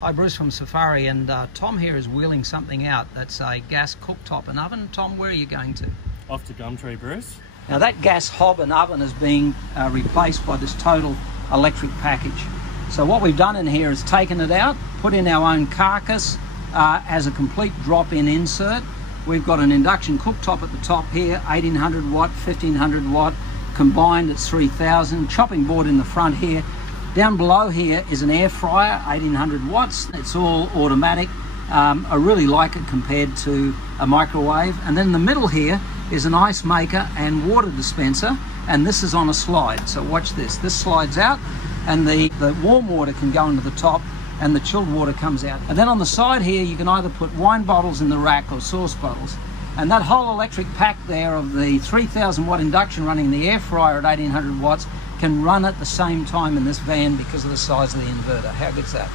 Hi, Bruce from Safiery, and Tom here is wheeling something out. That's a gas cooktop and oven. Tom, where are you going to? Off to Gumtree, Bruce. Now that gas hob and oven is being replaced by this total electric package. So what we've done in here is taken it out, put in our own carcass as a complete drop-in insert. We've got an induction cooktop at the top here, 1800 watt, 1500 watt, combined it's 3000, chopping board in the front here. Down below here is an air fryer, 1800 watts. It's all automatic. I really like it compared to a microwave. And then in the middle here is an ice maker and water dispenser, and this is on a slide. So watch this. This slides out, and the warm water can go into the top, and the chilled water comes out. And then on the side here, you can either put wine bottles in the rack or sauce bottles. And that whole electric pack there of the 3000 watt induction running the air fryer at 1800 watts can run at the same time in this van because of the size of the inverter. How good's that?